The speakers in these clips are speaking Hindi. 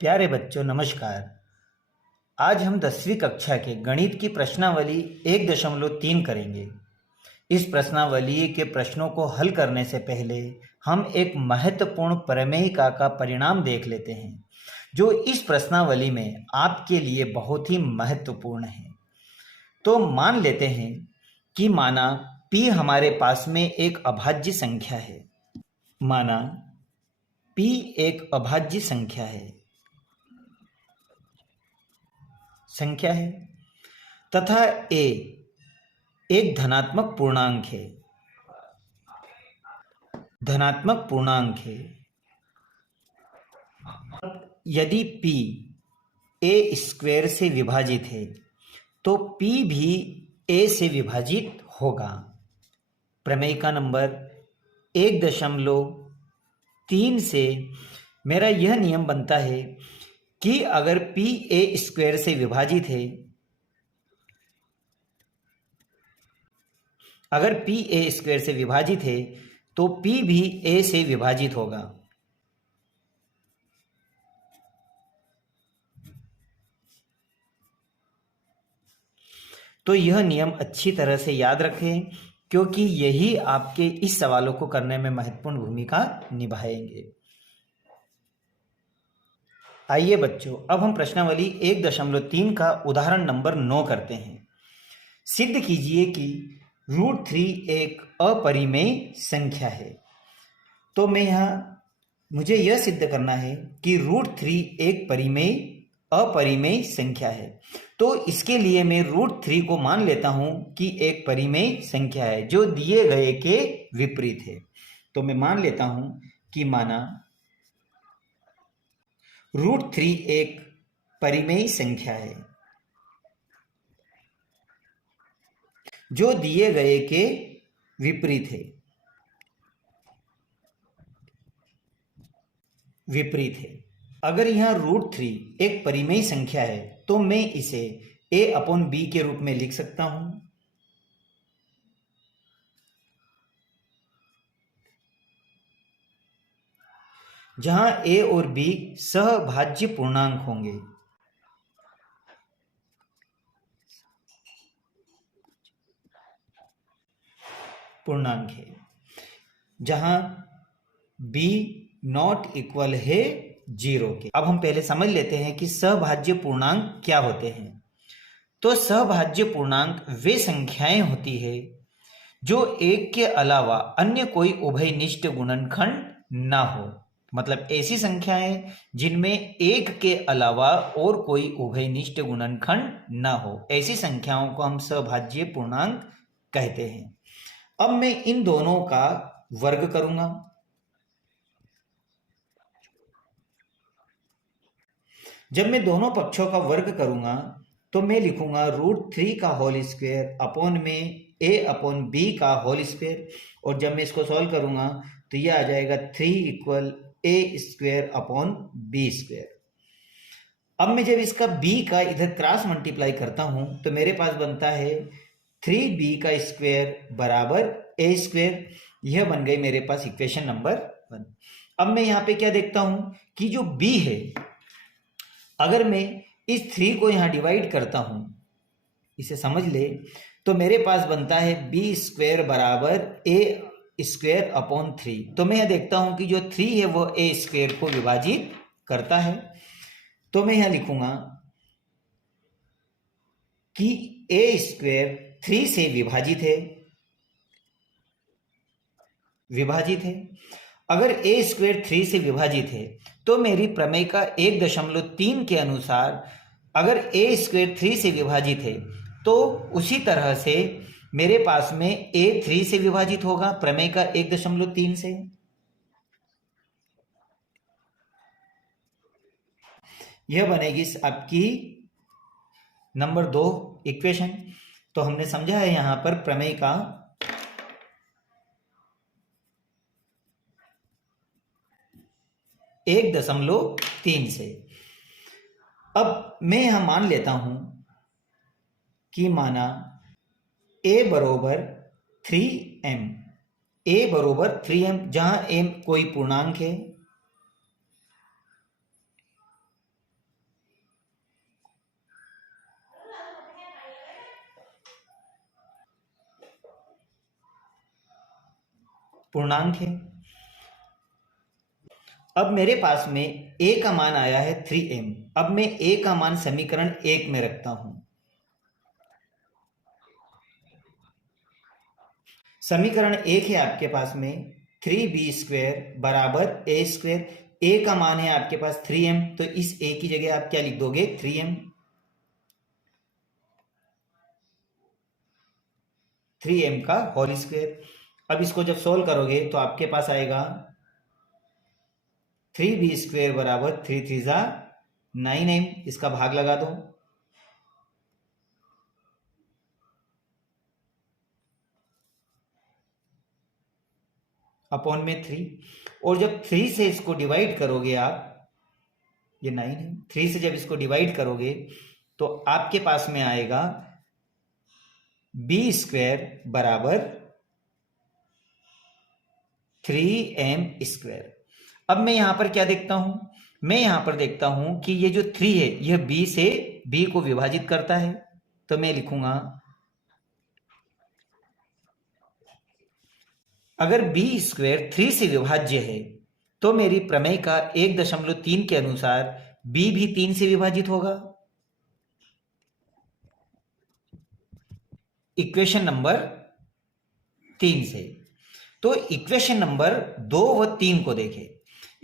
प्यारे बच्चों नमस्कार। आज हम 10वीं कक्षा के गणित की प्रश्नावली 1.3 करेंगे। इस प्रश्नावली के प्रश्नों को हल करने से पहले हम एक महत्वपूर्ण प्रमेयिका का परिणाम देख लेते हैं जो इस प्रश्नावली में आपके लिए बहुत ही महत्वपूर्ण है। तो मान लेते हैं कि माना p हमारे पास में एक अभाज्य संख्या है। माना p एक अभाज्य संख्या है तथा a एक धनात्मक पूर्णांक है। यदि p a स्क्वायर से विभाजित है तो p भी a से विभाजित होगा। प्रमेयिका नंबर 1.3 से मेरा यह नियम बनता है कि अगर p a स्क्वायर से विभाजित है, अगर p a स्क्वायर से विभाजित है तो p भी a से विभाजित होगा। तो यह नियम अच्छी तरह से याद रखें क्योंकि यही आपके इस सवालों को करने में महत्वपूर्ण भूमिका निभाएंगे। आइए बच्चों, अब हम प्रश्नावली 1.3 का उदाहरण नंबर 9 करते हैं। सिद्ध कीजिए कि √3 एक अपरिमेय संख्या है। तो मुझे यह सिद्ध करना है कि √3 एक अपरिमेय संख्या है। तो इसके लिए मैं √3 को मान लेता हूं कि एक परिमेय संख्या है जो दिए गए के विपरीत है। तो मैं मान लेता हूं कि माना √3 एक परिमेय संख्या है जो दिए गए के विपरीत है। अगर यहाँ √3 एक परिमेय संख्या है तो मैं इसे a/b के रूप में लिख सकता हूं, जहां a और b सहभाज्य पूर्णांक होंगे। है जहां b नॉट इक्वल है 0 के। अब हम पहले समझ लेते हैं कि सहभाज्य पूर्णांक क्या होते हैं। तो सहभाज्य पूर्णांक वे संख्याएं होती है जो एक के अलावा अन्य कोई उभयनिष्ठ गुणनखंड ना हो। मतलब ऐसी संख्याएं जिनमें एक के अलावा और कोई उभयनिष्ठ गुणनखंड ना हो, ऐसी संख्याओं को हम सहभाज्य पूर्णांक कहते हैं। अब मैं इन दोनों का वर्ग करूंगा। जब मैं दोनों पक्षों का वर्ग करूंगा तो मैं लिखूंगा √3 का होल स्क्वायर अपॉन में a/b का होल स्क्वायर, और जब मैं इसको सॉल्व करूंगा तो यह आ जाएगा 3 = a²/b²। अब मैं जब इसका b का इधर क्रॉस मल्टीप्लाई करता हूं तो मेरे पास बनता है 3b² = a²। यह बन गई मेरे पास इक्वेशन नंबर 1। अब मैं यहां पे क्या देखता हूं कि जो b है, अगर मैं इस 3 को यहां डिवाइड करता हूं, इसे समझ ले, तो मेरे पास बनता है b² = a²/3। तो मैं यह देखता हूं कि जो 3 है वो a² को विभाजित करता है। तो मैं यहां लिखूंगा कि a² 3 से विभाजित है। अगर a² 3 से विभाजित है तो मेरी प्रमेयिका 1.3 के अनुसार अगर a² 3 से विभाजित है तो उसी तरह से मेरे पास में a 3 से विभाजित होगा प्रमेयिका 1.3 से। यह बनेगी आपकी नंबर 2 इक्वेशन। तो हमने समझा है यहां पर प्रमेयिका 1.3 से। अब मैं यहां मान लेता हूं कि माना a = 3m, जहां m कोई पूर्णांक है पूर्णांक है। अब मेरे पास में a का मान आया है 3m। अब मैं a का मान समीकरण 1 में रखता हूं। समीकरण 1 है आपके पास में 3b² बराबर a²। a का मान है आपके पास 3m, तो इस a की जगह आप क्या लिख दोगे 3m। 3m का होल स्क्वायर। अब इसको जब सोल्व करोगे तो आपके पास आएगा 3b² बराबर 3 3 जा 9m। इसका भाग लगा दो। अपॉन में 3, और जब 3 से इसको डिवाइड करोगे आप, ये 9 है, 3 से जब इसको डिवाइड करोगे तो आपके पास में आएगा b² बराबर 3m²। अब मैं यहां पर क्या देखता हूं, मैं यहां पर देखता हूं कि ये जो 3 है यह b से b को विभाजित करता है, तो मैं लिखूंगा अगर b² 3 से विभाज्य है तो मेरी प्रमेय का 1.3 के अनुसार b भी 3 से विभाजित होगा। इक्वेशन नंबर 3 से। तो इक्वेशन नंबर 2 व 3 को देखें।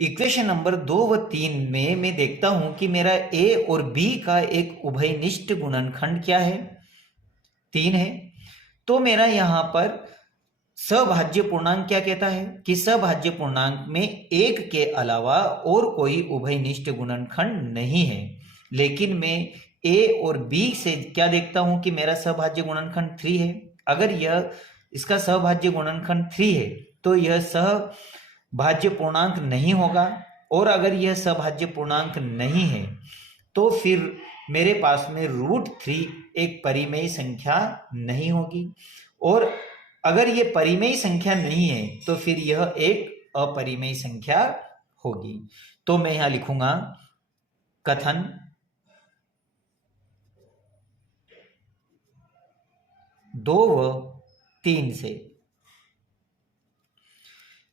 इक्वेशन नंबर 2 व 3 में मैं देखता हूं कि मेरा a और b का एक उभयनिष्ठ गुणनखंड क्या है, 3 है। तो मेरा यहां पर सभाज्य पूर्णांक क्या कहता है कि सभाज्य पूर्णांक में 1 के अलावा और कोई उभयनिष्ठ गुणनखंड नहीं है। लेकिन मैं a और b से क्या देखता हूं कि मेरा सभाज्य गुणनखंड 3 है। अगर यह इसका सभाज्य गुणनखंड 3 है तो यह सहभाज्य पूर्णांक नहीं होगा, और अगर यह सभाज्य पूर्णांक नहीं है तो फिर मेरे पास में √3 एक परिमेय संख्या नहीं होगी, और अगर ये परिमेय संख्या नहीं है तो फिर यह एक अपरिमेय संख्या होगी। तो मैं यहां लिखूंगा कथन दो व 3 से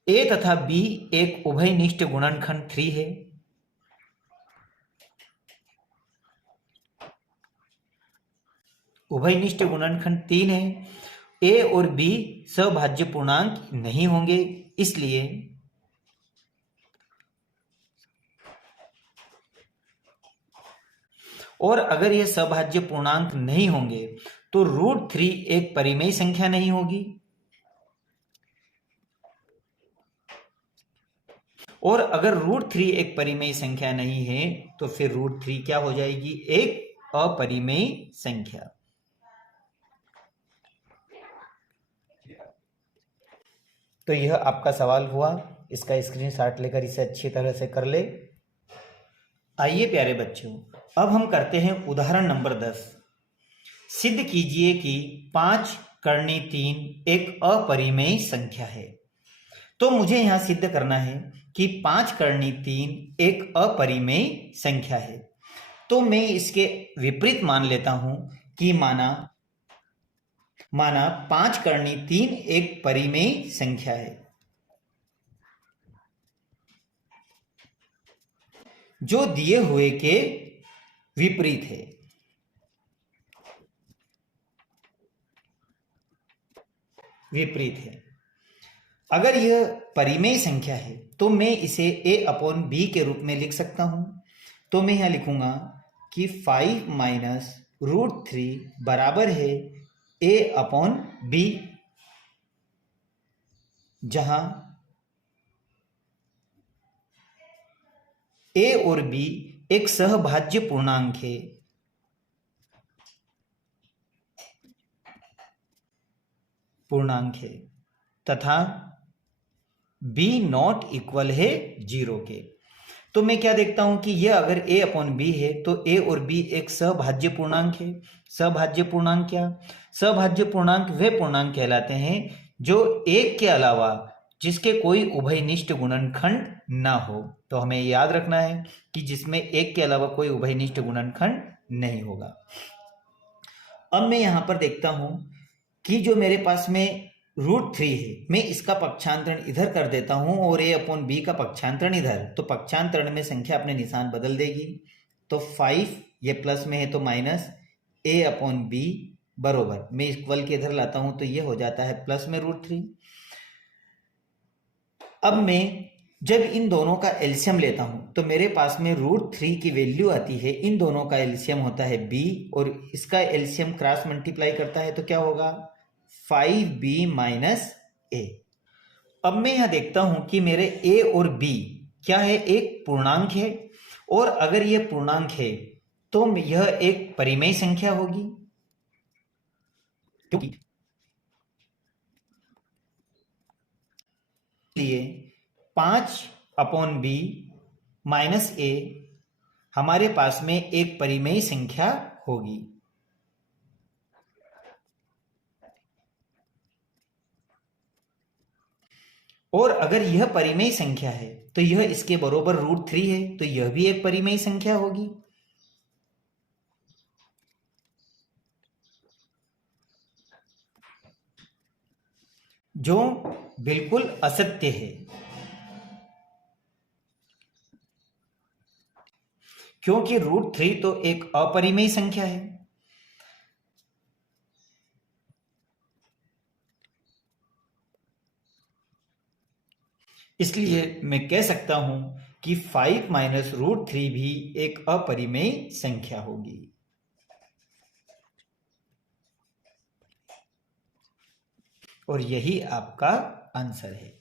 a तथा b एक उभयनिष्ठ गुणनखंड 3 है। उभयनिष्ठ गुणनखंड 3 है। a और b सभाज्य पूर्णांक नहीं होंगे, इसलिए और अगर यह सभाज्य पूर्णांक नहीं होंगे तो √3 एक परिमेय संख्या नहीं होगी, और अगर √3 एक परिमेय संख्या नहीं है तो फिर √3 क्या हो जाएगी, एक अपरिमेय संख्या। तो यह आपका सवाल हुआ, इसका स्क्रीनशॉट लेकर इसे अच्छी तरह से कर ले। आइए प्यारे बच्चों, अब हम करते हैं उदाहरण नंबर 10। सिद्ध कीजिए कि 5 कर्णी 3 एक अपरिमेय संख्या है। तो मुझे यहां सिद्ध करना है कि 5 कर्णी 3 एक अपरिमेय संख्या है। तो मैं इसके विपरीत मान लेता हूं कि माना 5 कर्णी 3 एक परिमेय संख्या है, जो दिए हुए के विपरीत है। अगर यह परिमेय संख्या है तो मैं इसे a/b के रूप में लिख सकता हूं। तो मैं यहां लिखूंगा कि 5 माइनस √3 बराबर है a/b, जहां a और b एक सहभाज्य पूर्णांक है तथा b नॉट इक्वल है 0 के। तो मैं क्या देखता हूं कि यह अगर a/b है तो a और b एक सहभाज्य पूर्णांक है। सहभाज्य पूर्णांक क्या, सहभाज्य पूर्णांक वे पूर्णांक कहलाते हैं जो एक के अलावा जिसके कोई उभयनिष्ठ गुणनखंड ना हो। तो हमें याद रखना है कि जिसमें एक के अलावा कोई उभयनिष्ठ गुणनखंड नहीं होगा। अब मैं यहां पर देखता हूं कि जो मेरे पास में √3 है, मैं इसका पक्षांतरण इधर कर देता हूं और a/b का पक्षांतरण इधर, तो पक्षांतरण में संख्या अपने निशान बदल देगी। तो 5 ये प्लस में है तो माइनस a/b बरोबर, मैं इक्वल के इधर लाता हूं तो ये हो जाता है प्लस में √3। अब मैं जब इन दोनों का एलसीएम लेता हूं तो मेरे पास में √3 की वैल्यू आती है, इन दोनों का एलसीएम होता है b और इसका एलसीएम क्रॉस मल्टीप्लाई करता है तो क्या होगा 5b माइनस a। अब मैं यहां देखता हूं कि मेरे a और b क्या है, एक पूर्णांक है, और अगर यह पूर्णांक है तो यह एक परिमेय संख्या होगी, क्योंकि लिए 5/b माइनस a हमारे पास में एक परिमेय संख्या होगी। और अगर यह परिमेय संख्या है तो यह इसके बराबर √3 है, तो यह भी एक परिमेय संख्या होगी। जो बिल्कुल असत्य है, क्योंकि √3 तो एक अपरिमेय संख्या है। इसलिए मैं कह सकता हूं कि 5 माइनस √3 भी एक अपरिमेय संख्या होगी। और यही आपका आंसर है।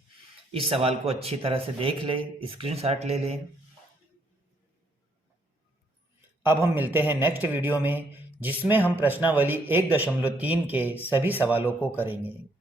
इस सवाल को अच्छी तरह से देख ले, स्क्रीनशॉट ले ले। अब हम मिलते हैं नेक्स्ट वीडियो में, जिसमें हम प्रश्नावली 1.3 के सभी सवालों को करेंगे।